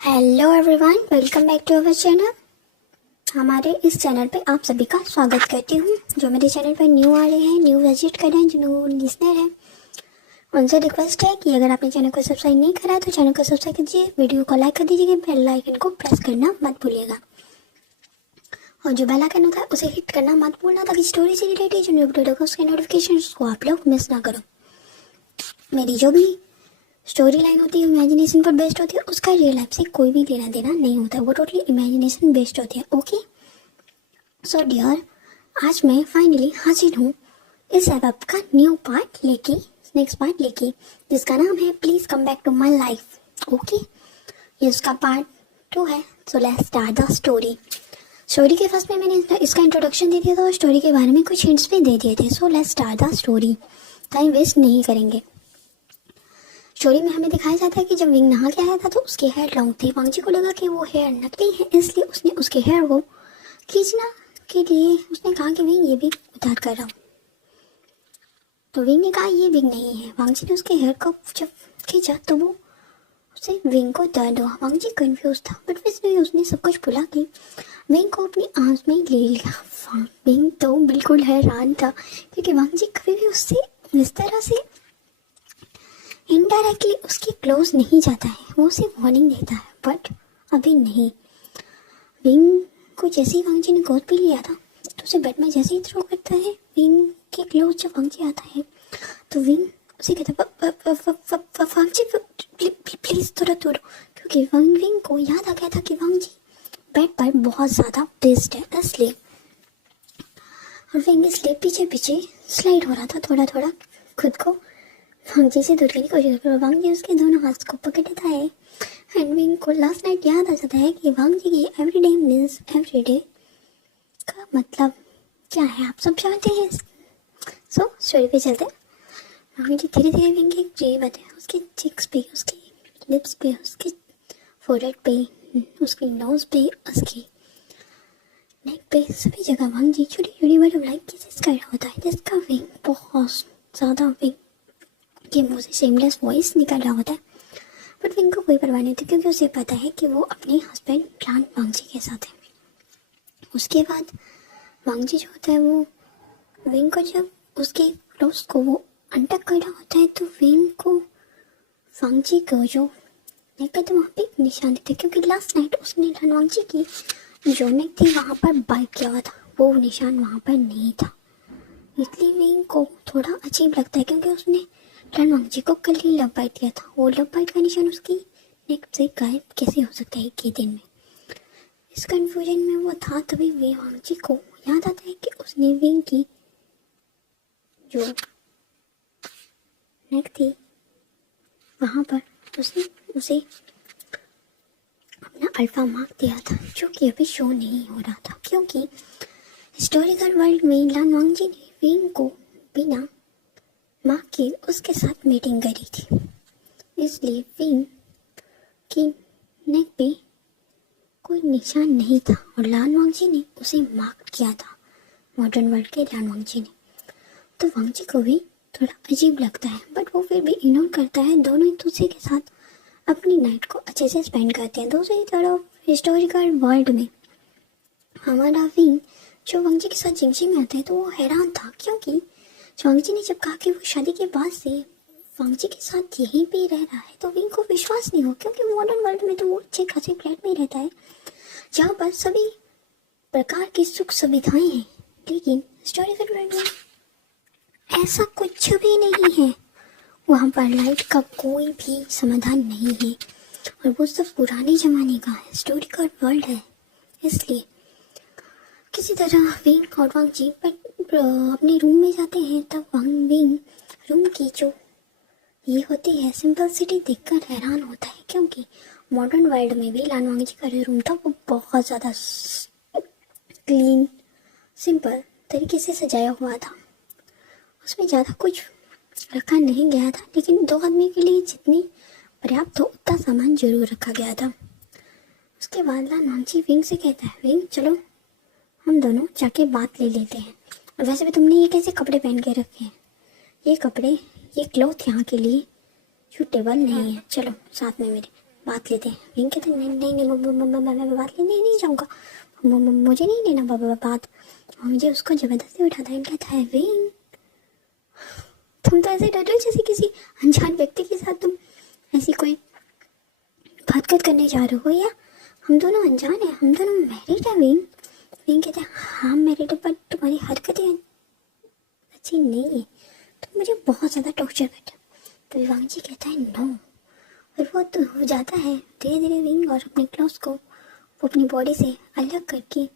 Hello everyone, welcome back to our channel. हमारे इस channel पे आप सभी का स्वागत करती हूँ। जो मेरे चैनल पर न्यू आ रहे हैं, न्यू विजिट कर रहे हैं, जो न्यू लिसनर हैं, उनसे रिक्वेस्ट है कि अगर आपने चैनल को सब्सक्राइब नहीं करा है तो चैनल को सब्सक्राइब कीजिए, वीडियो को लाइक कर दीजिए, बेल आइकन को प्रेस करना मत भूलिएगा और जो बेल आइकन होता है उसे हिट करना मत भूलना, ताकि स्टोरी से रिलेटेड जो न्यू अपडेट होगा उसके नोटिफिकेशन को आप लोग मिस ना करो। मेरी जो भी स्टोरी लाइन होती है इमेजिनेशन पर बेस्ड होती है, उसका रियल लाइफ से कोई भी लेना देना नहीं होता है, वो टोटली इमेजिनेशन बेस्ड होती है। ओके सो डियर, आज मैं फाइनली हाजिर हूँ इस एप का न्यू पार्ट लेके, नेक्स्ट पार्ट लेके, जिसका नाम है please come back to my life. Okay, ये उसका पार्ट 2 है। So let's start the story. Story के फर्स्ट में मैंने इसका इंट्रोडक्शन दे दिया था और स्टोरी के बारे में कुछ हिंट्स भी दे दिए थे। So let's start the story, time waste नहीं करेंगे। स्टोरी में हमें दिखाया जाता है कि जब विंग नहा के आया था तो उसके हेयर लॉन्ग थे। वांगजी को लगा कि वो हेयर नकली है, इसलिए उसने उसके हेयर को खींचना के लिए उसने कहा कि विंग ये विंग उतार कर रहा हूँ। तो विंग ने कहा ये विंग नहीं है। वांगजी ने उसके हेयर को जब खींचा तो वो उसे विंग को दर्द हुआ। वांगजी कंफ्यूज था, बट फिर उसने सब कुछ भुला के विंग को अपनी आर्म्स में ले लिया। विंग तो बिल्कुल हैरान था क्योंकि वांगजी कभी भी उससे इस तरह से इनडायरेक्टली उसके क्लोज नहीं जाता है, वो उसे वार्निंग देता है, बट अभी नहीं। विंग को जैसे ही वांगजी ने गोद पे लिया था तो उसे बेड में जैसे ही थ्रो करता है विंग के क्लोज जब वांगजी आता है तो विंग उसे कहता है वांगजी प्लीज थोड़ा दूर, क्योंकि विंग को याद आ गया था कि वांगजी बेड पर बहुत ज़्यादा बेस्ड है, इसलिए। और विंग इसलिए पीछे पीछे स्लाइड हो रहा था थोड़ा थोड़ा, खुद को वांगजी से दूर करने की कोशिश कर। वांगजी उसके दोनों हाथ को पकड़ लेता है एंड विंग को लास्ट नाइट याद आ जाता है कि वांगजी की एवरीडे मीन्स एवरीडे का मतलब क्या है, आप सब जानते हैं। सो स्टोरी पे चलते हैं। वांगजी धीरे धीरे विंग के करीब आते हैं, उसके चिक्स पे, उसकी लिप्स पे, उसके फोरहेड पे, उसकी नोज पे, उसकी नेक पे, सभी जगह वांगजी छोटी छोटी बटरफ्लाई किसेस कर रहा होता है, जिसका विंग बहुत ज़्यादा विंग के मुंह से शेमलेस वॉइस निकल रहा होता है। बट विंग को कोई परवाह नहीं होती क्योंकि उसे पता है कि वो अपने हस्बैंड प्लान वांगजी के साथ है। उसके बाद वांगजी जो होता है वो विंग को जब उसके क्लोथ को वो अनटक कर रहा होता है तो विंग को वांगजी को जो नेक पे, तो वहाँ पे एक निशान दिखता है क्योंकि लास्ट नाइट उसने वांगजी की जो नेक थी वहाँ पर बाइट किया हुआ था, वो निशान वहाँ पर नहीं था। इसलिए विंग को थोड़ा अजीब लगता है क्योंकि उसने वांगजी को कल ही लव बाइट दिया था, वो लव बाइट का निशान उसकी नेक से गायब कैसे हो सकता है एक ही दिन में। इस कंफ्यूजन में वो था, तभी वांगजी को याद आता है कि उसने विंग की जो नेक थी वहाँ पर उसने उसे अपना अल्फा मार्क दिया था, जो कि अभी शो नहीं हो रहा था क्योंकि हिस्टोरिकल वर्ल्ड में वांगजी ने विंग को बिना माँ की उसके साथ मीटिंग करी थी, इसलिए विंग की नेक पे कोई निशान नहीं था और वांगजी ने उसे मार्क किया था, मॉडर्न वर्ल्ड के वांगजी ने। तो वांगजी को भी थोड़ा अजीब लगता है, बट वो फिर भी इग्नोर करता है। दोनों एक दूसरे के साथ अपनी नाइट को अच्छे से स्पेंड करते हैं। दूसरी तरफ हिस्टोरिकल वर्ल्ड में हमारा विंग जो वांगजी के साथ जिंगजी में आता है तो वो हैरान था क्योंकि वांगजी ने जब कहा कि वो शादी के बाद से वांगजी के साथ यहीं पे रह रहा है तो विंग को विश्वास नहीं हो, क्योंकि मॉडर्न वर्ल्ड में तो वो अच्छे खासे फ्लैट में ही रहता है जहाँ पर सभी प्रकार की सुख सुविधाएं हैं, लेकिन हिस्टोरिकल वर्ल्ड में ऐसा कुछ भी नहीं है। वहाँ पर लाइट का कोई भी समाधान नहीं है और वो सब पुराने जमाने का हिस्टोरिकल वर्ल्ड है। इसलिए किसी तरह विंग और वांगजी अपने रूम में जाते हैं, तब विंग रूम की जो ये होती है सिंपलिसिटी देखकर हैरान होता है क्योंकि मॉडर्न वर्ल्ड में भी वांगजी का जो रूम था वो बहुत ज़्यादा क्लीन सिंपल तरीके से सजाया हुआ था। उसमें ज़्यादा कुछ रखा नहीं गया था, लेकिन 2 आदमी के लिए जितनी पर्याप्त हो उतना सामान जरूर रखा गया था। उसके बाद वांगजी विंग से कहता है, विंग चलो हम दोनों जाके बात ले लेते हैं। और वैसे भी तुमने ये कैसे कपड़े पहन के रखे हैं, ये कपड़े ये क्लॉथ यहाँ के लिए सूटेबल नहीं है, चलो साथ में मेरे बात लेते हैं। विंग कहता है नहीं नहीं नहीं मैं बात लेने नहीं जाऊँगा, मुझे नहीं लेना बात। मुझे उसको ज़बरदस्ती उठाता है, कहता है विंग तुम तो ऐसे डर रहे हो जैसे किसी अनजान व्यक्ति के साथ तुम ऐसी कोई बात करने जा रहे हो, या हम दोनों अनजान हैं, हम दोनों मैरिड हैं विंग। विंग कहता है हाँ मैरिड है, पर तुम्हारी हरकतें अच्छी नहीं है, तुम मुझे बहुत ज़्यादा टॉर्चर करते हो। तो वांग जी कहता है नो, और वो तो हो जाता है धीरे धीरे विंग और अपने क्लॉथ्स को वो अपनी बॉडी से अलग करके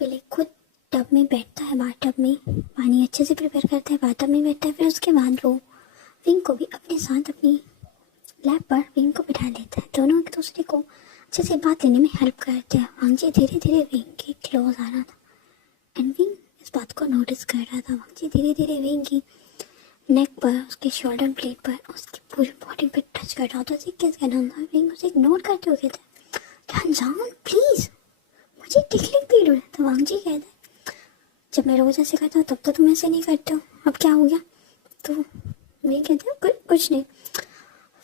पहले खुद टब में बैठता है, बाथटब में पानी अच्छे से प्रिपेयर करता है, बाथटब में बैठता है। फिर उसके बाद वो विंग को भी अपने साथ अपनी लैब पर विंग को बिठा लेता है। दोनों एक दूसरे को अच्छे से बात लेने में हेल्प करते हैं। वांग जी धीरे धीरे विंग के क्लोज आ रहा था एंड विंग इस बात को नोटिस कर रहा था। वांग जी धीरे धीरे विंग की नेक पर, उसके शोल्डर ब्लेड पर, उसकी पूरी बॉडी पर टच कर रहा था। उसे किस कहना था, विंग उसे इग्नोर करते हुए कहता है ध्यान जाओ प्लीज़, मुझे टिकलिंग फील हो रहा था। वांग जी कहता है जब मैं रोज़ ऐसे करता हूँ तब तो तुम ऐसे नहीं करते हो, अब क्या हो गया? तो विंग कहते हैं कुछ नहीं।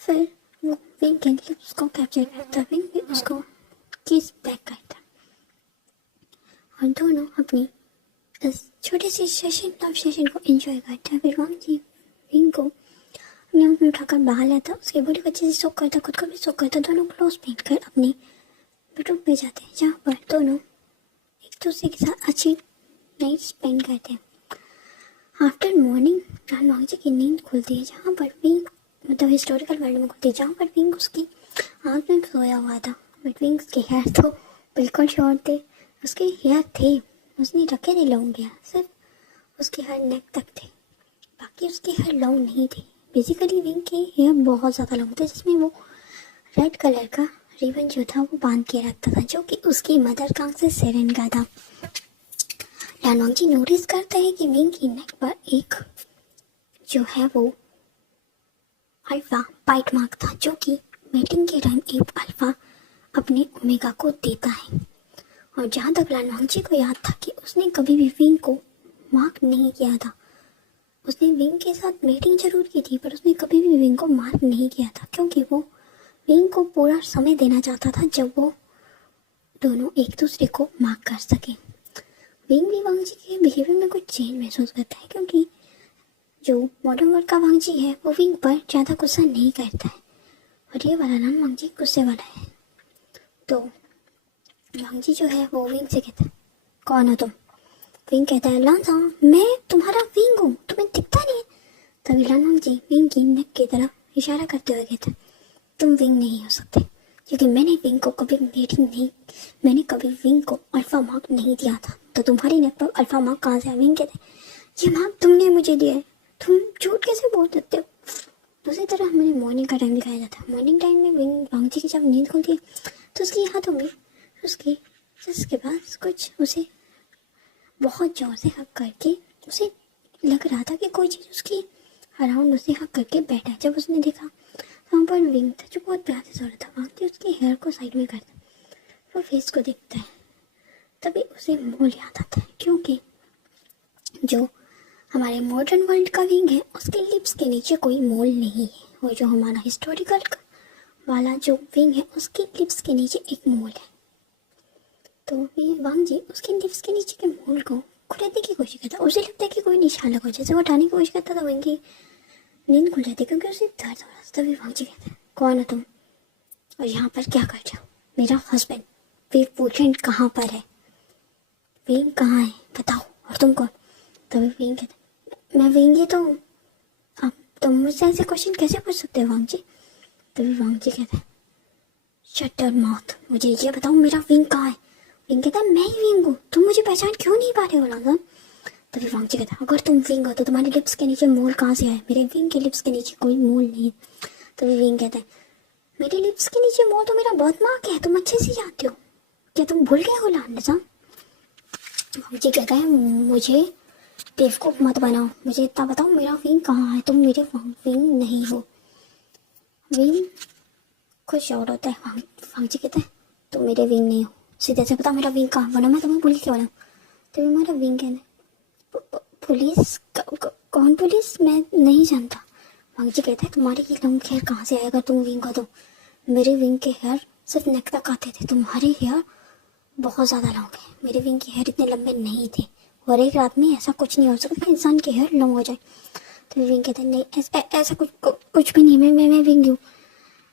फिर वो विंग के लिप्स को कैप्चर करता, विंग भी उसको किस बैक करता और दोनों अपनी इस छोटे से लव सेशन को एंजॉय करता है। फिर वांग जी विंग को अपने आप में उठाकर बाहर लाता, उसके बॉडी को अच्छे से सोक करता, खुद को भी सोक करता। दोनों क्लोज पहन कर अपने बेडरूम पे जाते हैं, जहाँ पर दोनों एक दूसरे के साथ अच्छी नाइट स्पेंड करते हैं। आफ्टर मॉर्निंग वांग जी की नींद खुलती है, जहाँ पर विंग मतलब हिस्टोरिकल वर्ल्ड में खुलती है, जहाँ पर विंग उसकी आँख में सोया हुआ था। बट विंग के हेयर तो बिल्कुल शॉर्ट थे, उसके हेयर थे, उसने रखे थे लॉन्ग हेयर, सिर्फ उसके हेयर नेक तक थे, बाकी उसके हेयर लॉन्ग नहीं थे। बेसिकली विंग के हेयर बहुत ज़्यादा लॉन्ग थे, जिसमें वो रेड कलर का रिबन जो था वो बांध के रखता था, जो कि उसकी मदर कांग से सेरेन का था। वांग जी नोटिस करता है कि विंग की नेक पर एक जो है वो अल्फा बाइट मार्क था, जो कि मीटिंग के टाइम एक अल्फा अपने ओमेगा को देता है। और जहाँ तक वांग जी को याद था कि उसने कभी भी विंग को मार्क नहीं किया था, उसने विंग के साथ मीटिंग जरूर की थी, पर उसने कभी भी विंग को मार्क नहीं किया था, क्योंकि वो विंग को पूरा समय देना चाहता था जब वो दोनों एक दूसरे को मार्क कर सके। विंग भी वांग जी के बिहेवियर में कुछ चेंज महसूस करता है, क्योंकि जो मॉडर्न वर्ल्ड का वांग जी है वो विंग पर ज़्यादा गुस्सा नहीं करता है, और ये वाला नाम वांग जी गुस्से वाला है। तो वांग जी जो है वो विंग से कहता है कौन हो तुम? विंग कहता है लांसा, मैं तुम्हारा विंग हूँ, तुम्हें दिखता नहीं है? तभी वांग जी विंग की नेक की तरफ इशारा करते हुए कहता है तुम विंग नहीं हो सकते, क्योंकि मैंने विंग को कभी मीटिंग नहीं, मैंने कभी विंग को अल्फा मार्क नहीं दिया था, तो तुम्हारी नेक पर अल्फा मार्क कहाँ से? विंग कहते हैं ये मार्क तुमने मुझे दिया है, तुम झूठ कैसे बोल सकते हो? दूसरी तरफ हमें मॉर्निंग का टाइम दिखाया जाता है। मॉर्निंग टाइम में विंग वांग जी की जब नींद खुलती है तो उसकी हाथों में उसके जिसके पास कुछ उसे बहुत ज़ोर से हक करके उसे लग रहा था कि कोई चीज़ उसकी अराउंड उसे हक करके बैठा है। जब उसने देखा तो वहाँ पर विंग था जो बहुत प्यार से सो रहा था। वांग जी उसके हेयर को साइड में करता, वो फेस को देखता है, तभी उसे मोल याद आता है, क्योंकि जो हमारे मॉडर्न वर्ल्ड का विंग है उसके लिप्स के नीचे कोई मोल नहीं है, और जो हमारा हिस्टोरिकल वाला जो विंग है उसके लिप्स के नीचे एक मोल है। तो वांग जी उसके लिप्स के नीचे के मोल को खुरदने की कोशिश करता, उसे लगता है कि कोई निशान लगा, जैसे वो उठाने की कोशिश करता तो विंग की नींद खुल जाती, क्योंकि उसे दर्द हो रहा था। तभी वांग जी कहता है कौन हो तुम और यहाँ पर क्या कर रहे हो? मेरा हस्बैंड वे वुडलैंड कहाँ पर है? विंग कहाँ है बताओ, और तुम कौन? तभी विंग कहता है मैं विंग ही तो हूँ, अब तुम मुझसे ऐसे क्वेश्चन कैसे पूछ सकते हो वांग जी? तभी वांग जी कहता है शट योर माउथ, मुझे ये बताओ मेरा विंग कहाँ है? विंग कहता है मैं ही विंग हूँ, तुम मुझे पहचान क्यों नहीं पा रहे हो लांसन? तभी वांग जी कहता है अगर तुम विंग हो तो तुम्हारे लिप्स के नीचे मोल कहाँ से आए? मेरे विंग के लिप्स के नीचे कोई मोल नहीं है। तभी विंग कहता है मेरे लिप्स के नीचे मोल तो मेरा बर्थ मार्क है, तुम अच्छे से जानते हो, क्या तुम भूल गए हो लांसन? वांग जी कहता है मुझे बेवकूफ़ मत बनाओ, मुझे इतना बताओ मेरा विंग कहाँ है? तुम मेरे विंग नहीं हो। विंग खुश और होता है। वांग जी कहता है तुम मेरे विंग नहीं हो, सीधे से बताओ मेरा विंग कहाँ, वरना मैं तुम्हें पुलिस के बनाऊँ। तो मेरा विंग कहना पुलिस कौन पुलिस? मैं नहीं जानता। वांगजी कहता है तुम्हारे ये लंग हेयर कहाँ से आएगा, तुम विंग को दो। मेरे विंग के हेयर सिर्फ नेक तक आते थे, तुम्हारे हेयर बहुत ज़्यादा लॉन्ग है। मेरे विंग के हेयर इतने लंबे नहीं थे और एक रात में ऐसा कुछ नहीं हो सकता इंसान के हेयर लॉन्ग हो जाए। तो विंग कहते हैं नहीं ऐसा कुछ भी नहीं, मैं विंग हूँ।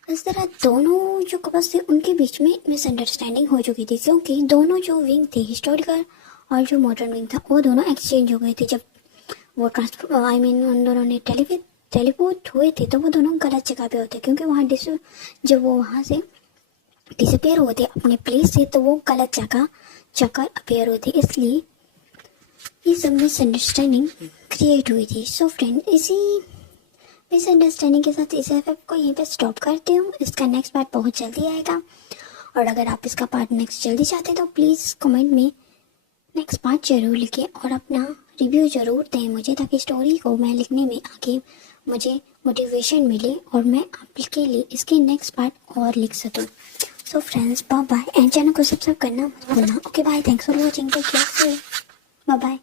इस तरह दोनों जो कपल्स थे उनके बीच में मिसअंडरस्टैंडिंग हो चुकी थी, क्योंकि दोनों जो विंग थे हिस्टोरिकल और जो मॉडर्न विंग था वो दोनों एक्सचेंज हो गए थे। जब वो उन दोनों ने टेलीपोर्ट हुए थे तो वो दोनों गलत जगह पे होते, क्योंकि वहाँ जब वो वहाँ से डिसअपेयर होते अपने प्लेस से तो वो गलत जगह अपेयर होते, इसलिए ये सब मिसअंडरस्टैंडिंग क्रिएट हुई थी। सो फ्रेंड, इसी मिसअंडरस्टैंडिंग के साथ इस एफएफ को यहीं पे स्टॉप करते हूँ। इसका नेक्स्ट पार्ट बहुत जल्दी आएगा और अगर आप इसका पार्ट नेक्स्ट जल्दी चाहते हैं तो प्लीज़ कमेंट में नेक्स्ट पार्ट जरूर लिखें और अपना रिव्यू ज़रूर दें मुझे, ताकि स्टोरी को मैं लिखने में आगे मुझे मोटिवेशन मिले और मैं आपके लिए इसके नेक्स्ट पार्ट और लिख सकूँ। So friends, bye bye and channel को सब्सक्राइब करना मत भूलना। Okay bye, thanks for watching, take care, bye bye.